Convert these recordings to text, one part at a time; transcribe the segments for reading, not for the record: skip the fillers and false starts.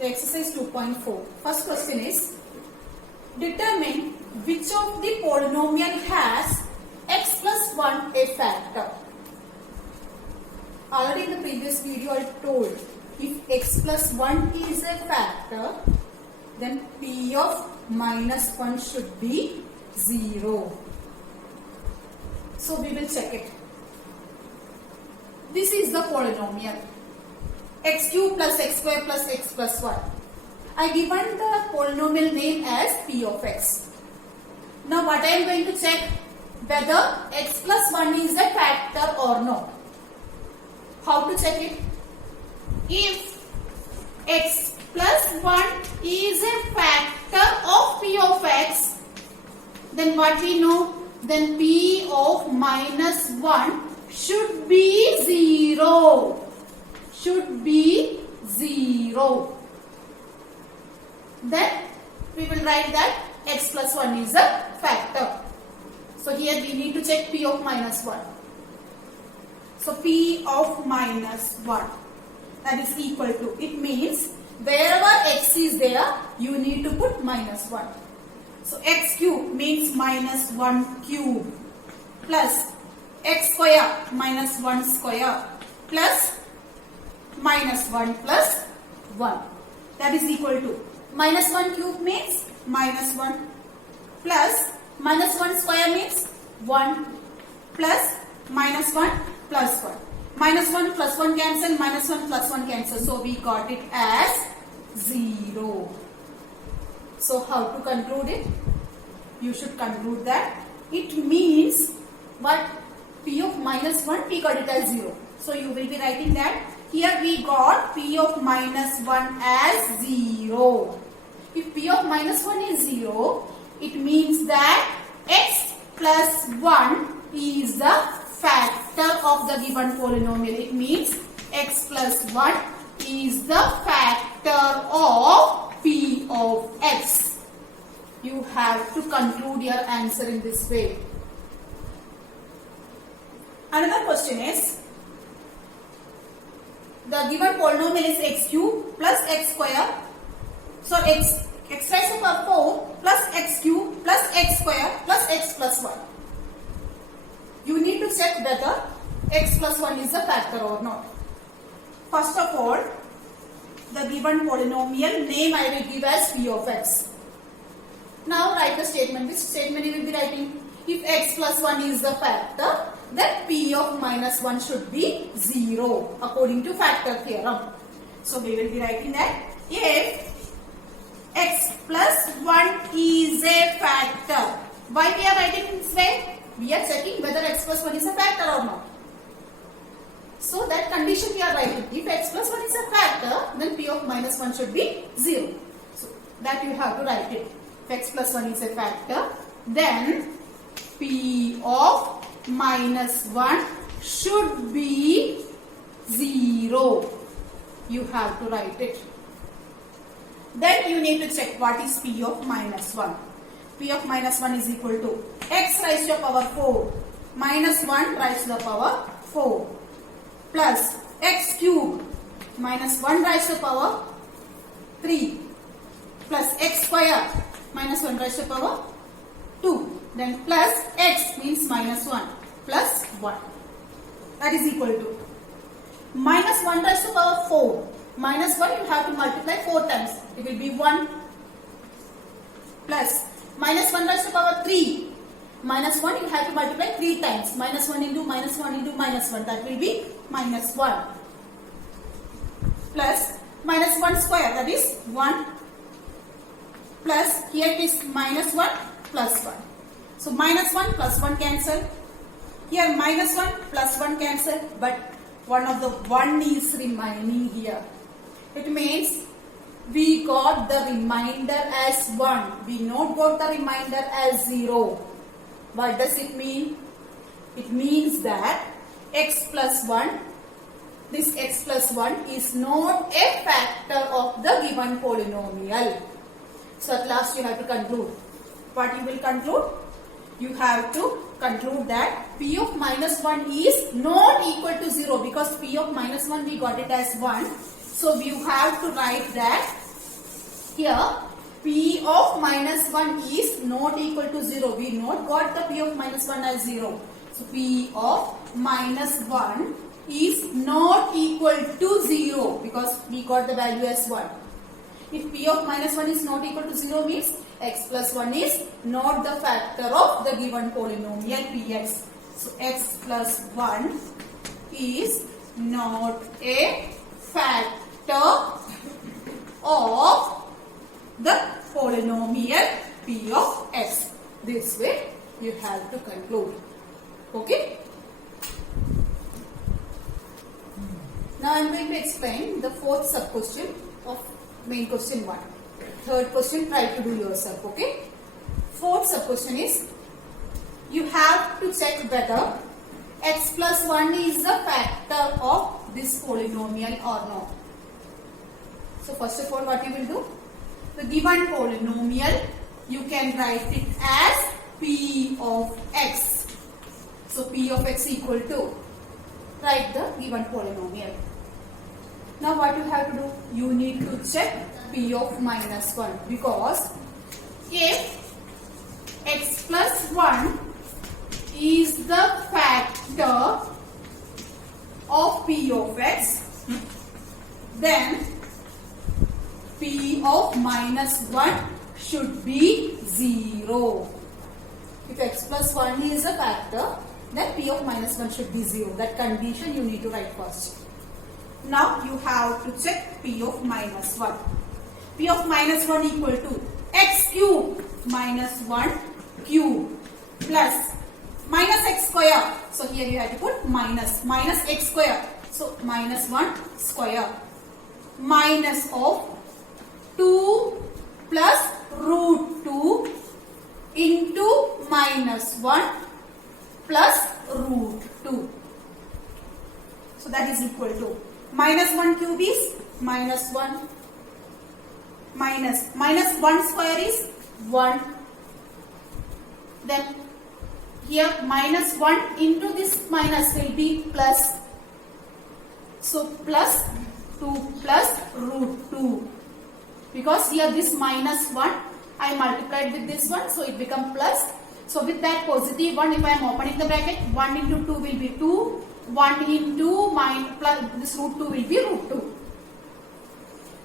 Exercise 2.4. First question is, determine which of the polynomial has x plus 1 a factor. Already in the previous video I told, if x plus 1 is a factor, then p of minus 1 should be 0. So we will check it. This is the polynomial x cube plus x square plus x plus 1. I given the polynomial name as p of x. Now what I am going to check, whether x plus 1 is a factor or not. How to check it? If x plus 1 is a factor of p of x, then what we know? Then p of minus 1 should be 0. Should be 0. Then we will write that x plus 1 is a factor. So here we need to check p of minus 1. So p of minus 1, that is equal to, it means wherever x is there, you need to put minus 1. So x cube means minus 1 cube plus x square minus 1 square plus minus 1 plus 1. That is equal to minus 1 cube means minus 1 plus minus 1 square means 1 plus minus 1 plus 1. Minus 1 plus 1 cancel, minus 1 plus 1 cancel. So we got it as 0. So how to conclude it? You should conclude that it means what? P of minus 1, we got it as 0. So you will be writing that here we got p of minus 1 as 0. If p of minus 1 is 0, it means that x plus 1 is the factor of the given polynomial. It means x plus 1 is the factor of p of x. You have to conclude your answer in this way. Another question is, the given polynomial is x cube plus x square. So x raised to power 4 plus x cube plus x square plus x plus 1. You need to check whether x plus 1 is a factor or not. First of all, the given polynomial name I will give as p of x. Now write the statement. Which statement you will be writing? If x plus 1 is the factor, then p of minus 1 should be 0 according to factor theorem. So we will be writing that if x plus 1 is a factor. Why we are writing this way? We are checking whether x plus 1 is a factor or not. So that condition we are writing. If x plus 1 is a factor, then p of minus 1 should be 0. So that you have to write it. If x plus 1 is a factor, then p of minus 1 should be 0. You have to write it. Then you need to check what is p of minus 1. P of minus 1 is equal to x raised to the power 4 minus 1 raised to the power 4 plus x cube minus 1 raised to the power 3 plus x square minus 1 raised to the power 2. Then plus x means minus 1 plus 1. That is equal to minus 1 raised to the power 4. Minus 1 you have to multiply 4 times. It will be 1 plus minus 1 raised to the power 3. Minus 1 you have to multiply 3 times. Minus 1 into minus 1 into minus 1. That will be minus 1 plus minus 1 square, that is 1 plus here it is minus 1 plus 1. So minus 1 plus 1 cancel. Here minus 1 plus 1 cancel, but one of the 1 is remaining here. It means we got the remainder as 1. We not got the remainder as 0. What does it mean? It means that x plus 1, this x plus 1 is not a factor of the given polynomial. So at last you have to conclude. What you will conclude? You have to conclude that p of minus 1 is not equal to 0 because p of minus 1 we got it as 1. So you have to write that Here P of minus 1 is not equal to 0. We not got the P of minus 1 as 0. So P of minus 1 is not equal to 0 because we got the value as 1. If P of minus 1 is not equal to 0 means x plus 1 is not the factor of the given polynomial Px. So x plus 1 is not a factor of the polynomial P of x. This way you have to conclude. Okay. Now I am going to explain the fourth sub question of main question 1. Third question try to do yourself. Okay. Fourth sub question is you have to check whether x plus 1 is the factor of this polynomial or not. So first of all what you will do? The given polynomial you can write it as P of x. So P of x equal to, write the given polynomial. Now what you have to do? You need to check P of minus 1 because if x plus 1 is the factor of P of x, then P of minus 1 should be 0. If x plus 1 is a factor, then P of minus 1 should be 0. That condition you need to write first. Now you have to check P of minus 1. P of minus 1 equal to x cube minus 1 cube plus minus x square. So here you have to put minus x square. So minus 1 square minus of 2 plus root 2 into minus 1 plus root 2. So that is equal to minus 1 cube is minus 1 minus 1 square is 1. Then here minus 1 into this minus will be plus. So plus 2 plus root 2. Because here this minus 1 I multiplied with this one, so it become plus. So with that positive 1, if I am opening the bracket, 1 into 2 will be 2. 1 into plus this root 2 will be root 2.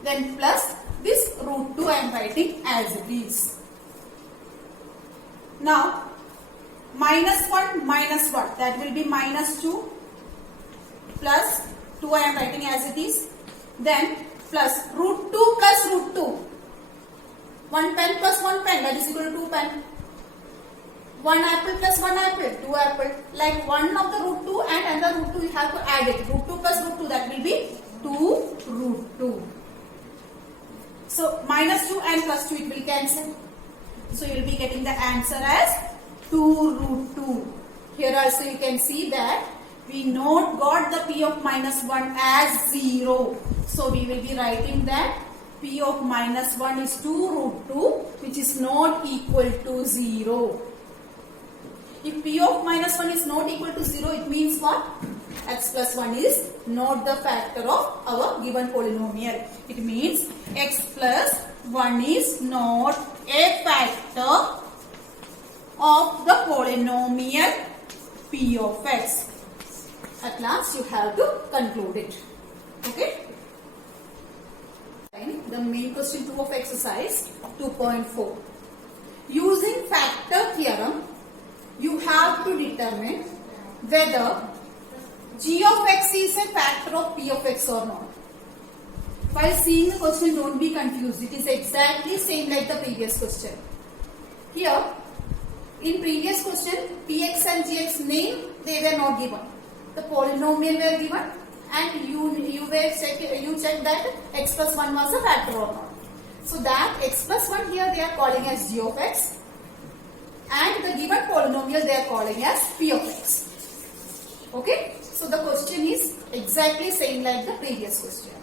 Then plus this root 2 I am writing as it is. Now minus 1 minus 1, that will be minus 2 plus 2 I am writing as it is. Then plus root 2 plus root 2. 1 pen plus 1 pen, that is equal to 2 pen. 1 apple plus 1 apple, 2 apple. Like one of the root 2 and another root 2 you have to add it. Root 2 plus root 2, that will be 2 root 2. So minus 2 and plus 2 it will cancel. So you will be getting the answer as 2 root 2. Here also you can see that we not got the P of minus 1 as 0. So we will be writing that P of minus 1 is 2 root 2, which is not equal to 0. If P of minus 1 is not equal to 0, it means what? X plus 1 is not the factor of our given polynomial. It means x plus 1 is not a factor of the polynomial P of x. At last you have to conclude it. Okay? The main question 2 of exercise 2.4. Using factor theorem, you have to determine whether g of x is a factor of p of x or not. While seeing the question, don't be confused. It is exactly same like the previous question. Here, in previous question, px and gx name, they were not given. The polynomial were given and you check that x plus 1 was a factor or not. So that x plus 1 here they are calling as g of x and the given polynomial they are calling as p of x. Okay? So the question is exactly same like the previous question.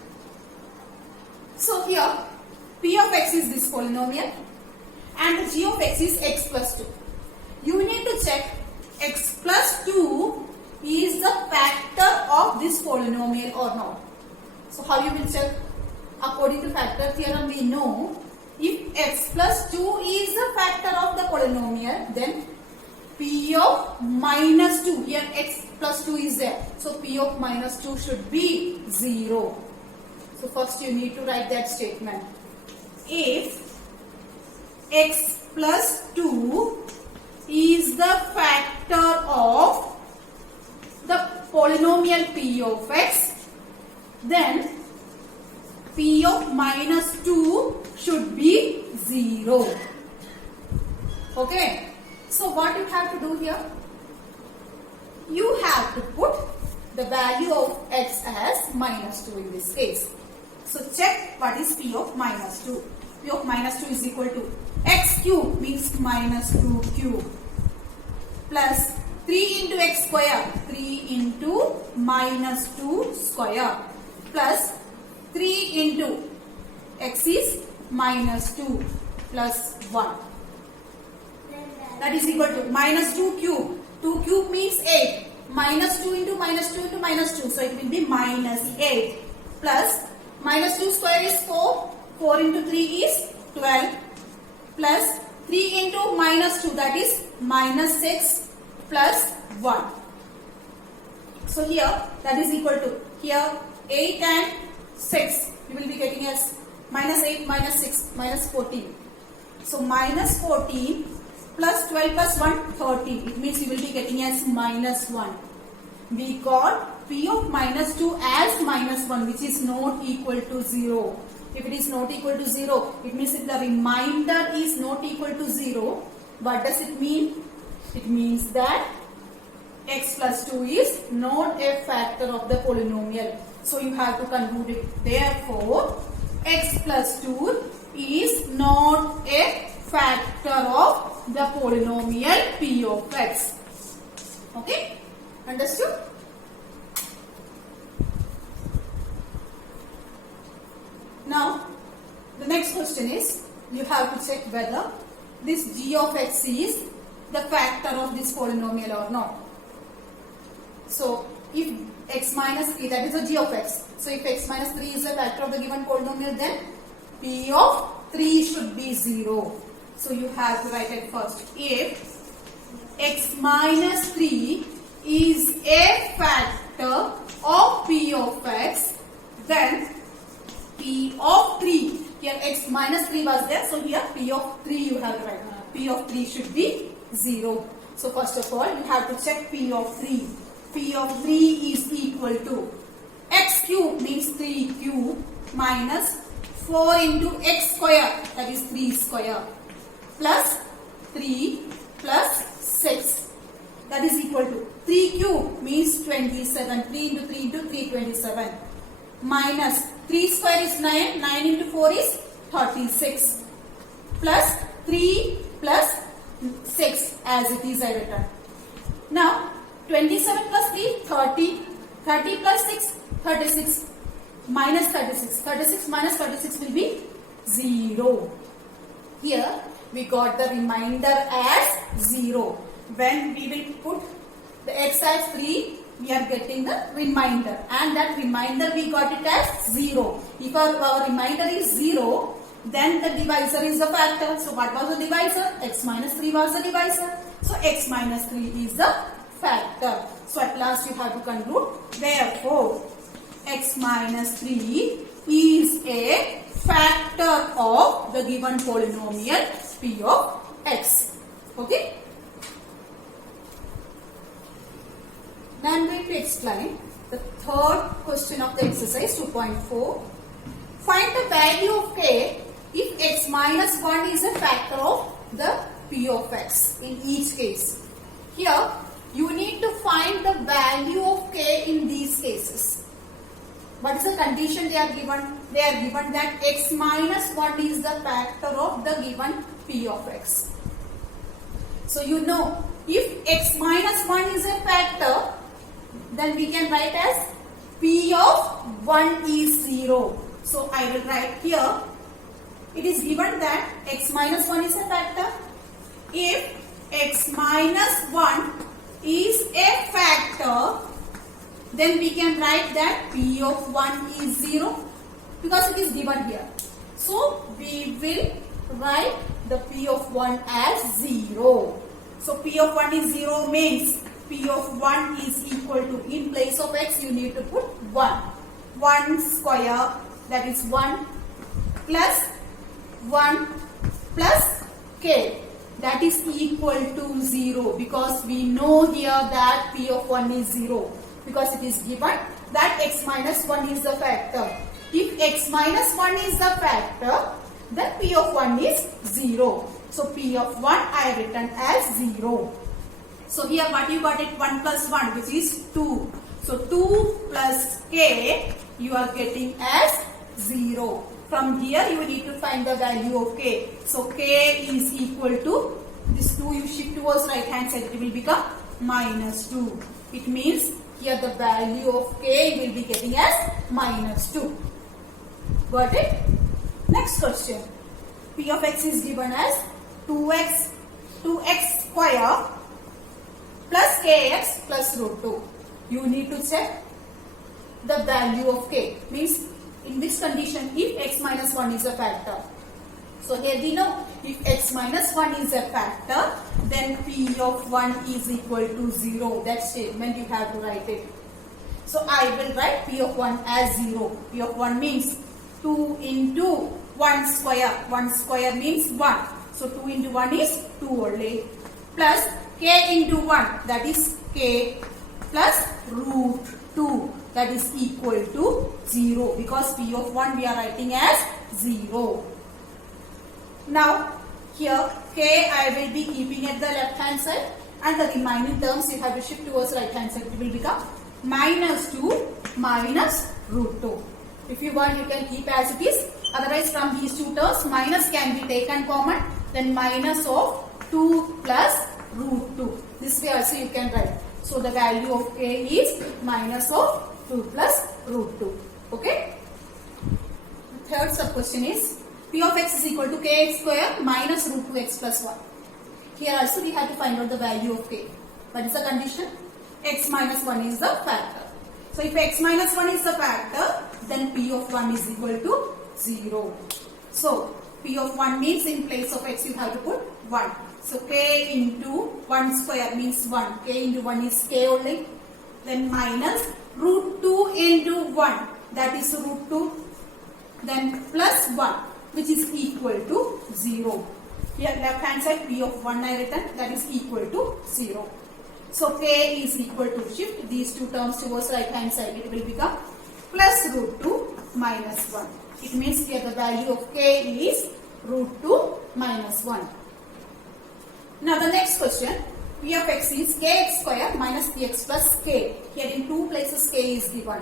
So here p of x is this polynomial and the g of x is x plus 2. You need to check x plus 2 is the factor of this polynomial or not. So how you will check? According to factor theorem we know if x plus 2 is the factor of the polynomial, then p of minus 2, here x plus 2 is there, so p of minus 2 should be 0. So first you need to write that statement. If x plus 2 is the factor of the polynomial p of x, then p of minus 2 should be 0. Okay. So what you have to do here? You have to put the value of x as minus 2 in this case. So check what is p of minus 2. P of minus 2 is equal to x cube, means minus 2 cube, plus 3 into x square, 3 into minus 2 square, plus 3 into x is minus 2 plus 1. That is equal to minus 2 cube. 2 cube means 8. Minus 2 into minus 2 into minus 2. So it will be minus 8. Plus minus 2 square is 4. 4 into 3 is 12. Plus 3 into minus 2, that is minus 6 plus 1. So here that is equal to, here 8 and 6. We will be getting as minus 8 minus 6 minus 14. So minus 14 plus 12 plus 1, 13. It means you will be getting as minus 1. We got p of minus 2 as minus 1, which is not equal to 0. If it is not equal to 0, it means if the remainder is not equal to 0, what does it mean? It means that x plus 2 is not a factor of the polynomial. So you have to conclude it. Therefore, x plus 2 is not a factor of the polynomial p of x. Okay? Understood? Now, the next question is, you have to check whether this g of x is the factor of this polynomial or not. So, if x minus 3, that is the g of x. So, if x minus 3 is a factor of the given polynomial, then p of 3 should be 0. So, you have to write it first. If x minus 3 is a factor of p of x, then p of 3, here x minus 3 was there, so here p of 3 you have to write. P of 3 should be 0. So first of all, you have to check p of 3. P of 3 is equal to x cube, means 3 cube, minus 4 into x square, that is 3 square, plus 3 plus 6, that is equal to 3 cube means 27. 3 into 3 into 3, 27. Minus 3 square is 9. 9 into 4 is 36. Plus 3 plus 6 as it is I written. Now 27 plus 3, 30. 30 plus 6, 36. Minus 36. 36 minus 36 will be 0. Here we got the remainder as 0. When we will put the x as 3, we are getting the remainder, and that remainder we got it as 0. If our remainder is 0, then the divisor is the factor. So what was the divisor? X minus 3 was the divisor. So x minus 3 is the factor. So at last you have to conclude, therefore x minus 3 is a factor of the given polynomial p of x. Okay. Now I am going to explain the third question of the exercise 2.4. Find the value of k if x minus 1 is a factor of the p of x in each case. Here you need to find the value of k in these cases. What is the condition they are given? They are given that x minus 1 is the factor of the given p of x. So you know, if x minus 1 is a factor, then we can write as p of 1 is 0. So I will write here, it is given that x minus 1 is a factor. If x minus 1 is a factor, then we can write that p of 1 is 0, because it is given here. So we will write the P of 1 as 0. So P of 1 is 0 means P of 1 is equal to, in place of x you need to put 1. 1 square, that is 1 plus 1 plus k, that is equal to 0, because we know here that P of 1 is 0, because it is given that x minus 1 is the factor. If x minus 1 is the factor, then P of 1 is 0. So P of 1 I have written as 0. So here what you got it, 1 plus 1, which is 2. So 2 plus k you are getting as 0. From here you need to find the value of k. So k is equal to, this 2 you shift towards right hand side, it will become minus 2. It means here the value of k will be getting as minus 2. Got it? Next question. P of x is given as 2x square plus kx plus root 2. You need to check the value of k. Means in this condition, if x minus 1 is a factor. So here we know if x minus 1 is a factor, then P of 1 is equal to 0. That statement you have to write it. So I will write P of 1 as 0. P of 1 means 2 into 1 square. 1 square means 1. So 2 into 1 is 2 only. Plus k into 1, that is k, plus root 2, that is equal to 0, because P of 1 we are writing as 0. Now here k I will be keeping at the left hand side, and the remaining terms you have to shift towards right hand side. It will become minus 2 minus root 2. If you want, you can keep as it is. Otherwise, from these two terms, minus can be taken common. Then minus of 2 plus root 2. This way also you can write. So the value of k is minus of 2 plus root 2. Okay. Third sub question is P of x is equal to kx square minus root 2x plus 1. Here also we have to find out the value of k. What is the condition? X minus 1 is the factor. So if x minus 1 is the factor, then P of 1 is equal to 0. So P of 1 means in place of x you have to put 1. So k into 1 square means 1. K into 1 is k only. Then minus root 2 into 1, that is root 2. Then plus 1, which is equal to 0. Here left hand side P of 1 I written, that is equal to 0. So k is equal to, shift these two terms towards right hand side, it will become plus root 2 minus 1. It means here the value of k is root 2 minus 1. Now the next question, P of x is kx square minus px plus k. Here in two places k is given.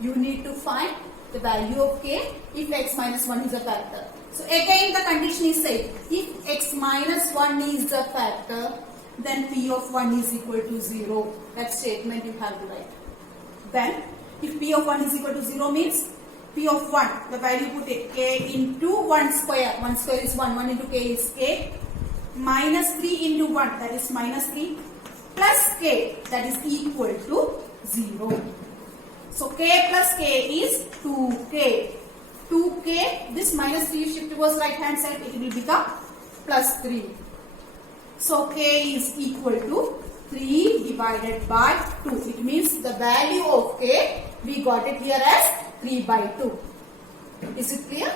You need to find the value of k if x minus 1 is a factor. So again the condition is said, if x minus 1 is the factor, then P of 1 is equal to 0. That statement you have to write. Then if P of 1 is equal to 0 means P of 1, the value put it k into 1 square. 1 square is 1, 1 into k is k. Minus 3 into 1, that is minus 3, plus k, that is equal to 0. So k plus k is 2k. 2k, this minus 3 shift towards right hand side, it will become plus 3. So k is equal to 3 divided by 2. It means the value of k, we got it here as 3 by 2. Is it clear?